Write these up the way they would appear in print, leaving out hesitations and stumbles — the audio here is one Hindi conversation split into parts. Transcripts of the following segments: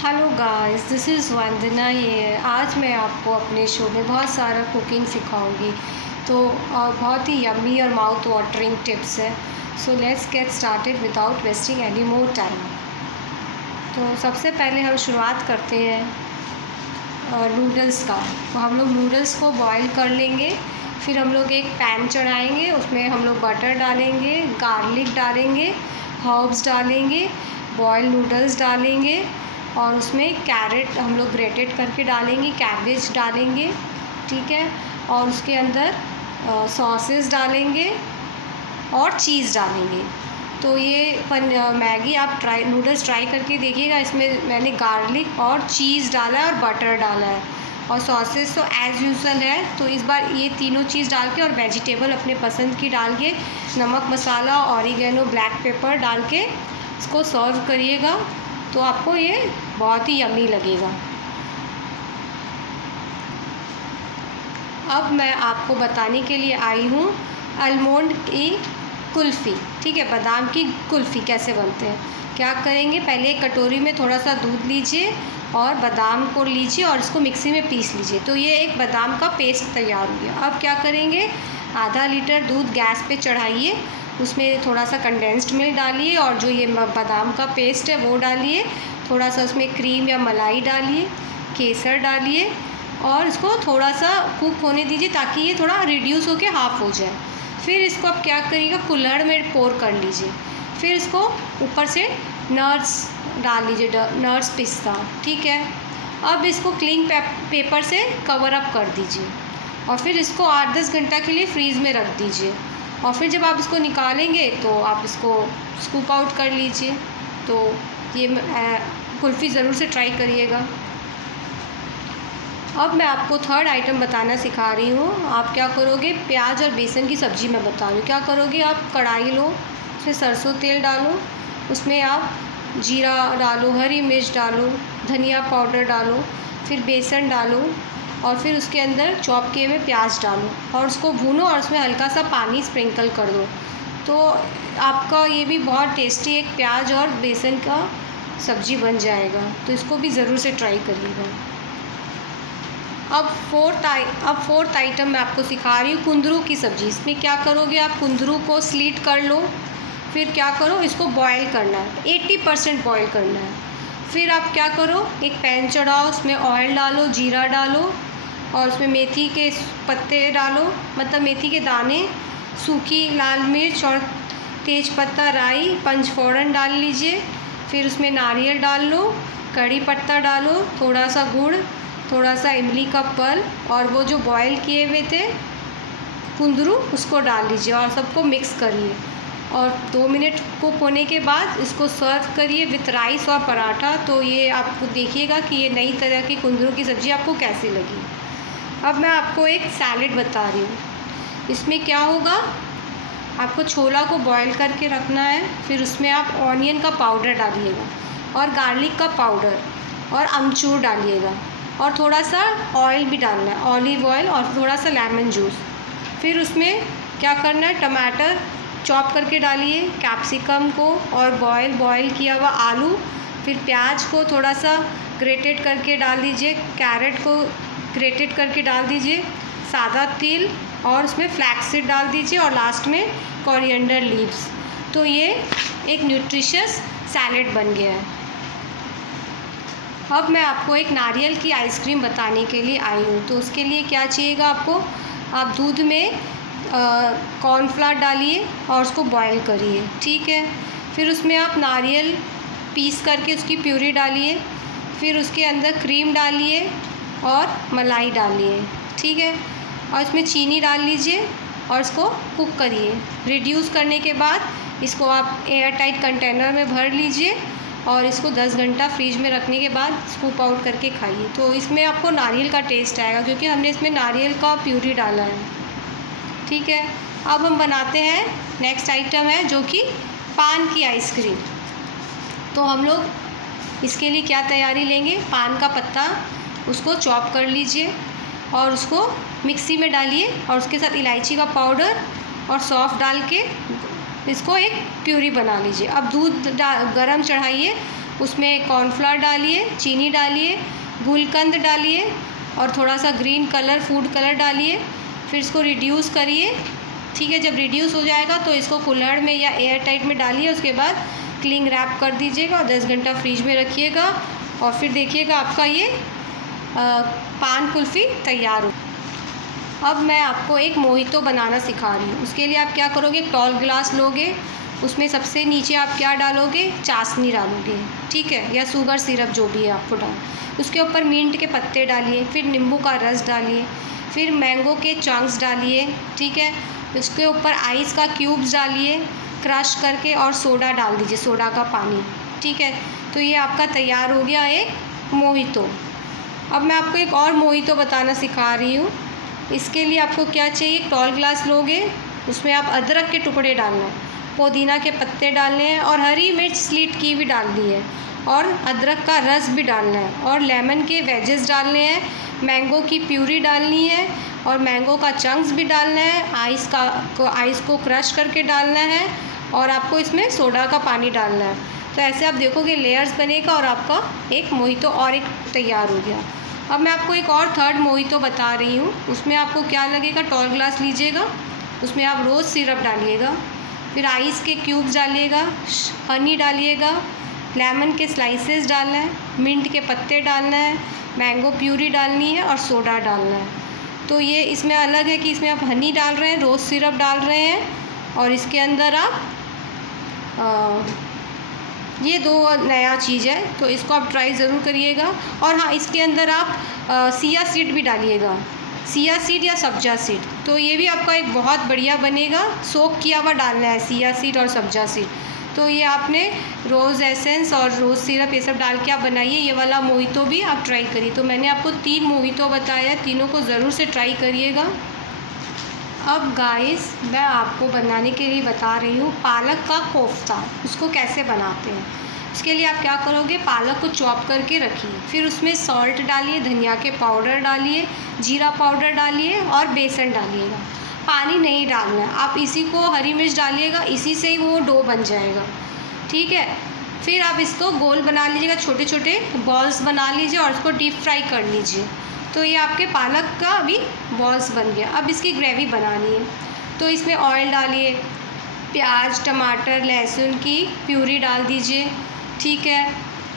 हेलो गाइस, दिस इज़ वंदना ये। आज मैं आपको अपने शो में बहुत सारा कुकिंग सिखाऊंगी। तो बहुत ही यम्मी और माउथ वाटरिंग टिप्स है। So let's get started without wasting any more time. तो सबसे पहले हम शुरुआत करते हैं नूडल्स का। तो हम लोग नूडल्स को बॉईल कर लेंगे। फिर हम लोग एक पैन चढ़ाएंगे, उसमें हम लोग बटर डालेंगे, गार्लिक डालेंगे, हर्ब्स डालेंगे, बॉयल नूडल्स डालेंगे और उसमें कैरेट हम लोग ग्रेटेड करके डालेंगे, कैबेज डालेंगे, ठीक है। और उसके अंदर सॉसेस डालेंगे और चीज़ डालेंगे। तो ये मैगी आप नूडल्स ट्राई करके देखिएगा। इसमें मैंने गार्लिक और चीज़ डाला है और बटर डाला है और सॉसेस तो एज़ यूजुअल है। तो इस बार ये तीनों चीज़ डाल के और वेजिटेबल अपने पसंद की डाल के, नमक, मसाला, ऑरिगेनो, ब्लैक पेपर डाल के इसको सर्व करिएगा। तो आपको ये बहुत ही यम्मी लगेगा। अब मैं आपको बताने के लिए आई हूँ आलमंड की कुल्फ़ी, ठीक है। बादाम की कुल्फ़ी कैसे बनते हैं। क्या करेंगे, पहले एक कटोरी में थोड़ा सा दूध लीजिए और बादाम को लीजिए और इसको मिक्सी में पीस लीजिए। तो ये एक बादाम का पेस्ट तैयार हो गया। अब क्या करेंगे, आधा लीटर दूध गैस पे चढ़ाइए, उसमें थोड़ा सा कंडेंस्ड मिल्क डालिए और जो ये बादाम का पेस्ट है वो डालिए। थोड़ा सा उसमें क्रीम या मलाई डालिए, केसर डालिए और इसको थोड़ा सा कुक होने दीजिए ताकि ये थोड़ा रिड्यूस होके हाफ़ हो जाए। फिर इसको आप क्या करिएगा, कुल्हड़ में पोर कर लीजिए। फिर इसको ऊपर से नट्स डाल लीजिए, नट्स, पिस्ता, ठीक है। अब इसको क्लीन पेपर से कवर अप कर दीजिए और फिर इसको 8-10 घंटा के लिए फ्रीज़ में रख दीजिए। और फिर जब आप इसको निकालेंगे तो आप इसको स्कूप आउट कर लीजिए। तो ये कुल्फ़ी ज़रूर से ट्राई करिएगा। अब मैं आपको थर्ड आइटम बताना सिखा रही हूँ। आप क्या करोगे, प्याज और बेसन की सब्ज़ी मैं बता रही हूँ। क्या करोगे, आप कढ़ाई लो, उसमें सरसों तेल डालो, उसमें आप जीरा डालो, हरी मिर्च डालो, धनिया पाउडर डालो, फिर बेसन डालो और फिर उसके अंदर चॉप किए हुए प्याज डालो और उसको भूनो और उसमें हल्का सा पानी स्प्रिंकल कर दो। तो आपका ये भी बहुत टेस्टी एक प्याज और बेसन का सब्ज़ी बन जाएगा। तो इसको भी ज़रूर से ट्राई करिएगा। अब फोर्थ आइटम मैं आपको सिखा रही हूँ कुंदरू की सब्ज़ी। इसमें क्या करोगे, आप कुंदरू को स्लीट कर लो, फिर क्या करो, इसको बॉयल करना है, 80% बॉयल करना है। फिर आप क्या करो, एक पैन चढ़ाओ, उसमें ऑयल डालो, जीरा डालो और उसमें मेथी के पत्ते डालो, मतलब मेथी के दाने, सूखी लाल मिर्च और तेज पत्ता, राई, पंचफोड़न डाल लीजिए। फिर उसमें नारियल डाल लो, कड़ी पत्ता डालो, थोड़ा सा गुड़, थोड़ा सा इमली का पल्प और वो जो बॉयल किए हुए थे कुंदरू उसको डाल लीजिए और सबको मिक्स करिए। और 2 मिनट कुक होने के बाद इसको सर्व करिए विथ राइस और पराठा। तो ये आपको देखिएगा कि ये नई तरह की कुंदरू की सब्ज़ी आपको कैसी लगी। अब मैं आपको एक सैलेड बता रही हूँ। इसमें क्या होगा, आपको छोला को बॉईल करके रखना है, फिर उसमें आप ऑनियन का पाउडर डालिएगा और गार्लिक का पाउडर और अमचूर डालिएगा और थोड़ा सा ऑयल भी डालना है, ऑलिव ऑयल, और थोड़ा सा लेमन जूस। फिर उसमें क्या करना है, टमाटर चॉप करके डालिए, कैप्सिकम को और बॉयल किया हुआ आलू, फिर प्याज को थोड़ा सा ग्रेटेड करके डाल दीजिए, कैरेट को ग्रेटेड करके डाल दीजिए, सादा तिल और उसमें फ्लैक्स सीड डाल दीजिए और लास्ट में कोरिएंडर लीव्स। तो ये एक न्यूट्रिशियस सैलेड बन गया है। अब मैं आपको एक नारियल की आइसक्रीम बताने के लिए आई हूँ। तो उसके लिए क्या चाहिएगा आपको, आप दूध में कॉर्नफ्लावर डालिए और उसको बॉईल करिए, ठीक है। फिर उसमें आप नारियल पीस करके उसकी प्यूरी डालिए, फिर उसके अंदर क्रीम डालिए और मलाई डालिए, ठीक है। और इसमें चीनी डाल लीजिए और इसको कुक करिए। रिड्यूस करने के बाद इसको आप एयर टाइट कंटेनर में भर लीजिए और इसको 10 घंटा फ्रीज में रखने के बाद स्कूप आउट करके खाइए। तो इसमें आपको नारियल का टेस्ट आएगा क्योंकि हमने इसमें नारियल का प्यूरी डाला है, ठीक है। अब हम बनाते हैं, नेक्स्ट आइटम है जो कि पान की आइसक्रीम। तो हम लोग इसके लिए क्या तैयारी लेंगे, पान का पत्ता उसको चॉप कर लीजिए और उसको मिक्सी में डालिए और उसके साथ इलायची का पाउडर और सौंफ डाल के इसको एक प्यूरी बना लीजिए। अब दूध गरम चढ़ाइए उसमें कॉर्नफ्लावर डालिए, चीनी डालिए, गुलकंद डालिए और थोड़ा सा ग्रीन कलर, फूड कलर डालिए। फिर इसको रिड्यूस करिए, ठीक है। जब रिड्यूस हो जाएगा तो इसको कुल्हड़ में या एयर टाइट में डालिए। उसके बाद क्लिंग रैप कर दीजिएगा और 10 घंटा फ्रिज में रखिएगा और फिर देखिएगा आपका ये पान कुल्फ़ी तैयार हो। अब मैं आपको एक मोहितो बनाना सिखा रही हूँ। उसके लिए आप क्या करोगे, टॉल ग्लास लोगे, उसमें सबसे नीचे आप क्या डालोगे, चाशनी डालोगे, ठीक है, या शुगर सिरप जो भी है आपको डाल। उसके ऊपर मिंट के पत्ते डालिए, फिर नींबू का रस डालिए, फिर मैंगो के चंक्स डालिए, ठीक है। उसके ऊपर आइस का क्यूब्स डालिए क्रश करके और सोडा डाल दीजिए, सोडा का पानी, ठीक है। तो ये आपका तैयार हो गया एक मोहितो। अब मैं आपको एक और मोहितो बताना सिखा रही हूँ। इसके लिए आपको क्या चाहिए, टॉल ग्लास लोगे, उसमें आप अदरक के टुकड़े डालना है, पुदीना के पत्ते डालने हैं और हरी मिर्च स्लिट की भी डालनी है और अदरक का रस भी डालना है और लेमन के वेजेस डालने हैं, मैंगो की प्यूरी डालनी है और मैंगो का चंक्स भी डालना है, आइस को क्रश करके डालना है और आपको इसमें सोडा का पानी डालना है। तो ऐसे आप देखोगे लेयर्स बनेगा और आपका एक मोहितो और एक तैयार हो गया। अब मैं आपको एक और थर्ड मोहितो बता रही हूँ। उसमें आपको क्या लगेगा, टॉल ग्लास लीजिएगा, उसमें आप रोज़ सिरप डालिएगा, फिर आइस के क्यूब्स डालिएगा, हनी डालिएगा, लेमन के स्लाइसेस डालना है, मिंट के पत्ते डालना है, मैंगो प्यूरी डालनी है और सोडा डालना है। तो ये इसमें अलग है कि इसमें आप हनी डाल रहे हैं, रोज़ सिरप डाल रहे हैं और इसके अंदर आप ये दो नया चीज़ है, तो इसको आप ट्राई ज़रूर करिएगा। और हाँ, इसके अंदर आप सिया सीड भी डालिएगा, सिया सीड या सब्जा सीड, तो ये भी आपका एक बहुत बढ़िया बनेगा। सोक किया हुआ डालना है सिया सीड और सब्जा सीड। तो ये आपने रोज़ एसेंस और रोज़ सिरप ये सब डाल के आप बनाइए। ये वाला मोहितो भी आप ट्राई करिए। तो मैंने आपको 3 मोहितो बताया, तीनों को ज़रूर से ट्राई करिएगा। अब गाइस मैं आपको बनाने के लिए बता रही हूँ पालक का कोफ्ता, उसको कैसे बनाते हैं। इसके लिए आप क्या करोगे, पालक को चॉप करके रखिए, फिर उसमें सॉल्ट डालिए, धनिया के पाउडर डालिए, जीरा पाउडर डालिए और बेसन डालिएगा। पानी नहीं डालना है, आप इसी को हरी मिर्च डालिएगा, इसी से ही वो डो बन जाएगा, ठीक है। फिर आप इसको गोल बना लीजिएगा, छोटे छोटे बॉल्स बना लीजिए और इसको डीप फ्राई कर लीजिए। तो ये आपके पालक का अभी बॉल्स बन गया। अब इसकी ग्रेवी बनानी है, तो इसमें ऑयल डालिए, प्याज, टमाटर, लहसुन की प्यूरी डाल दीजिए, ठीक है।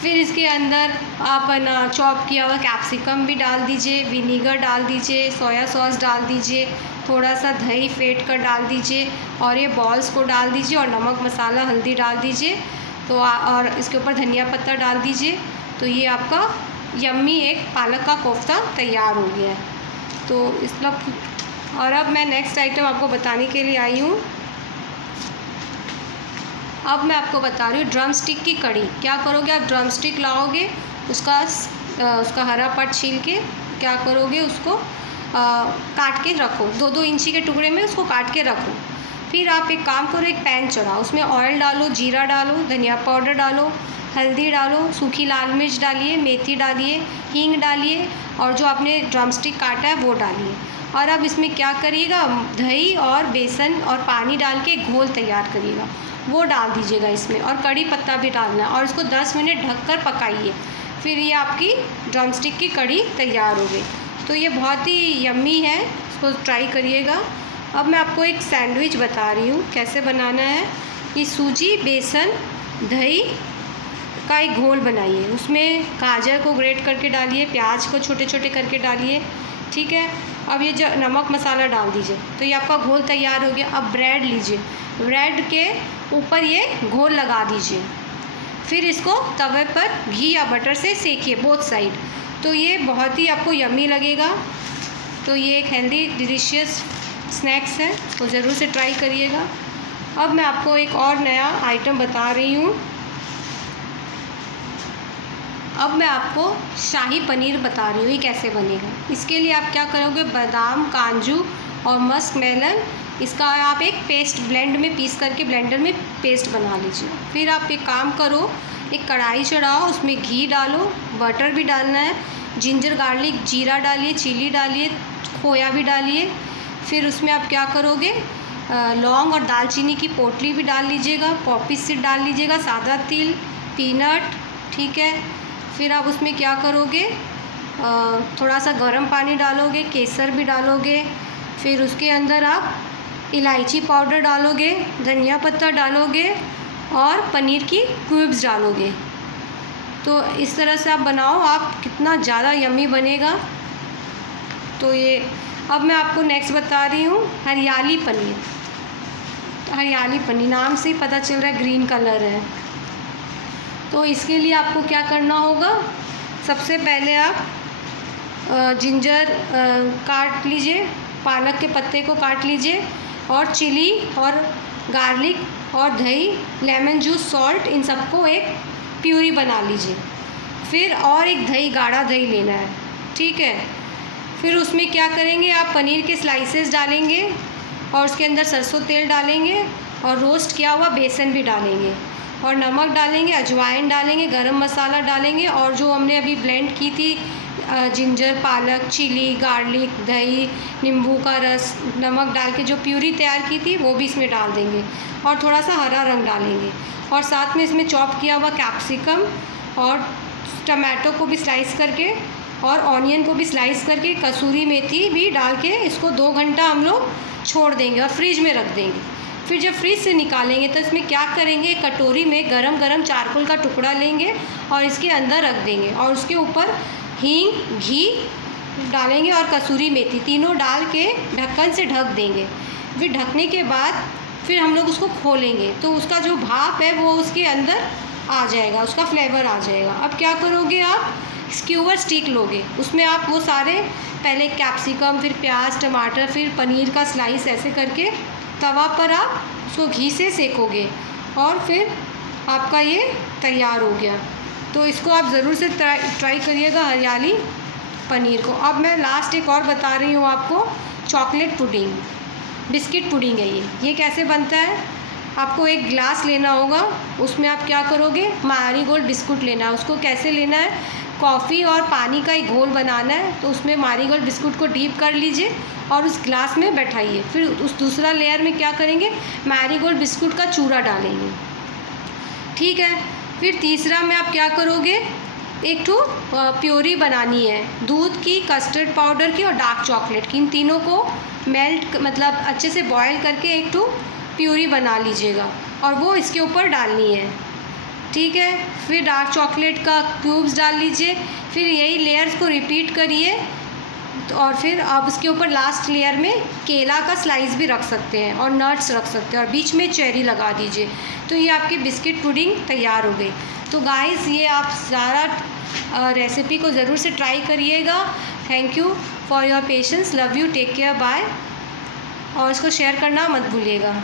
फिर इसके अंदर आप ना चॉप किया हुआ कैप्सिकम भी डाल दीजिए, विनीगर डाल दीजिए, सोया सॉस डाल दीजिए, थोड़ा सा दही फेंट कर डाल दीजिए और ये बॉल्स को डाल दीजिए और नमक, मसाला, हल्दी डाल दीजिए। तो और इसके ऊपर धनिया पत्ता डाल दीजिए। तो ये आपका यम्मी एक पालक का कोफ्ता तैयार हो गया है। तो और अब मैं नेक्स्ट आइटम आपको बताने के लिए आई हूँ। अब मैं आपको बता रही हूँ ड्रम स्टिक की कड़ी। क्या करोगे, आप ड्रम स्टिक लाओगे, उसका हरा पार्ट छील के क्या करोगे, उसको काट के रखो, 2-2 इंची के टुकड़े में उसको काट के रखो। फिर आप एक काम करो, एक पैन चढ़ाओ, उसमें ऑयल डालो, जीरा डालो, धनिया पाउडर डालो, हल्दी डालो, सूखी लाल मिर्च डालिए, मेथी डालिए, हींग डालिए और जो आपने ड्रम स्टिक काटा है वो डालिए। और अब इसमें क्या करिएगा, दही और बेसन और पानी डाल के घोल तैयार करिएगा, वो डाल दीजिएगा इसमें और कड़ी पत्ता भी डालना है और इसको 10 मिनट ढककर पकाइए। फिर ये आपकी ड्रम स्टिक की कड़ी तैयार हो गई। तो ये बहुत ही यम्मी है, इसको ट्राई करिएगा। अब मैं आपको एक सैंडविच बता रही हूँ कैसे बनाना है। ये सूजी, बेसन, दही का एक घोल बनाइए, उसमें गाजर को ग्रेट करके डालिए, प्याज को छोटे छोटे करके डालिए, ठीक है। अब ये जो नमक मसाला डाल दीजिए, तो ये आपका घोल तैयार हो गया। अब ब्रेड लीजिए, ब्रेड के ऊपर ये घोल लगा दीजिए, फिर इसको तवे पर घी या बटर से सेकिए बोथ साइड। तो ये बहुत ही आपको यम्मी लगेगा। तो ये एक हेल्दी डिलीशियस स्नैक्स है, तो ज़रूर से ट्राई करिएगा। अब मैं आपको एक और नया आइटम बता रही हूँ। अब मैं आपको शाही पनीर बता रही हूँ, ये कैसे बनेगा। इसके लिए आप क्या करोगे, बादाम, काजू और मस्क मेलन, इसका आप एक पेस्ट ब्लेंड में पीस करके ब्लेंडर में पेस्ट बना लीजिए। फिर आप एक काम करो, एक कढ़ाई चढ़ाओ, उसमें घी डालो, बटर भी डालना है, जिंजर गार्लिक जीरा डालिए, चिली डालिए, खोया भी डालिए। फिर उसमें आप क्या करोगे, लौंग और दालचीनी की पोटली भी डाल लीजिएगा, पॉपी सीड डाल लीजिएगा, सादा तिल, पीनट ठीक है। फिर आप उसमें क्या करोगे, थोड़ा सा गर्म पानी डालोगे, केसर भी डालोगे, फिर उसके अंदर आप इलायची पाउडर डालोगे, धनिया पत्ता डालोगे और पनीर की क्यूब्स डालोगे। तो इस तरह से आप बनाओ, आप कितना ज़्यादा यम्मी बनेगा। तो ये अब मैं आपको नेक्स्ट बता रही हूँ हरियाली पनीर। हरियाली पनीर नाम से ही पता चल रहा है ग्रीन कलर है। तो इसके लिए आपको क्या करना होगा, सबसे पहले आप जिंजर काट लीजिए, पालक के पत्ते को काट लीजिए और चिली और गार्लिक और दही, लेमन जूस, सॉल्ट, इन सबको एक प्यूरी बना लीजिए। फिर और एक दही, गाढ़ा दही लेना है, ठीक है। फिर उसमें क्या करेंगे, आप पनीर के स्लाइसेस डालेंगे और उसके अंदर सरसों तेल डालेंगे और रोस्ट किया हुआ बेसन भी डालेंगे और नमक डालेंगे, अजवाइन डालेंगे, गरम मसाला डालेंगे और जो हमने अभी ब्लेंड की थी जिंजर, पालक, चिली, गार्लिक, दही, नींबू का रस, नमक डाल के जो प्यूरी तैयार की थी वो भी इसमें डाल देंगे और थोड़ा सा हरा रंग डालेंगे और साथ में इसमें चॉप किया हुआ कैप्सिकम और टमाटो को भी स्लाइस करके और ऑनियन को भी स्लाइस करके, कसूरी मेथी भी डाल के इसको 2 घंटा हम लोग छोड़ देंगे और फ्रिज में रख देंगे। फिर जब फ्रिज से निकालेंगे तो इसमें क्या करेंगे, कटोरी में गरम गरम चारकोल का टुकड़ा लेंगे और इसके अंदर रख देंगे और उसके ऊपर हींग, घी डालेंगे और कसूरी मेथी, तीनों डाल के ढक्कन से ढक देंगे। फिर ढकने के बाद फिर हम लोग उसको खोलेंगे तो उसका जो भाप है वो उसके अंदर आ जाएगा, उसका फ्लेवर आ जाएगा। अब क्या करोगे, आप स्क्यूवर स्टिक लोगे, उसमें आप वो सारे पहले कैप्सिकम, फिर प्याज, टमाटर, फिर पनीर का स्लाइस ऐसे करके तवा पर आप उसको घी से सेकोगे और फिर आपका ये तैयार हो गया। तो इसको आप ज़रूर से ट्राई करिएगा हरियाली पनीर को। अब मैं लास्ट एक और बता रही हूँ आपको, चॉकलेट पुडिंग, बिस्किट पुडिंग है ये कैसे बनता है। आपको एक ग्लास लेना होगा, उसमें आप क्या करोगे, मैरीगोल्ड बिस्कुट लेना है। उसको कैसे लेना है, कॉफ़ी और पानी का एक घोल बनाना है, तो उसमें मैरीगोल्ड बिस्कुट को डीप कर लीजिए और उस ग्लास में बैठाइए। फिर उस दूसरा लेयर में क्या करेंगे, मैरीगोल्ड बिस्कुट का चूरा डालेंगे, ठीक है। फिर तीसरा में आप क्या करोगे, एक ठो प्योरी बनानी है दूध की, कस्टर्ड पाउडर की और डार्क चॉकलेट की, इन तीनों को मेल्ट मतलब अच्छे से बॉयल करके एक ठो प्यूरी बना लीजिएगा और वो इसके ऊपर डालनी है, ठीक है। फिर डार्क चॉकलेट का क्यूब्स डाल लीजिए, फिर यही लेयर्स को रिपीट करिए और फिर आप उसके ऊपर लास्ट लेयर में केला का स्लाइस भी रख सकते हैं और नट्स रख सकते हैं और बीच में चेरी लगा दीजिए। तो ये आपकी बिस्किट पुडिंग तैयार हो गई। तो गाइस ये आप सारा रेसिपी को ज़रूर से ट्राई करिएगा। Thank you for your patience, love you, take care, bye. और इसको शेयर करना मत भूलिएगा।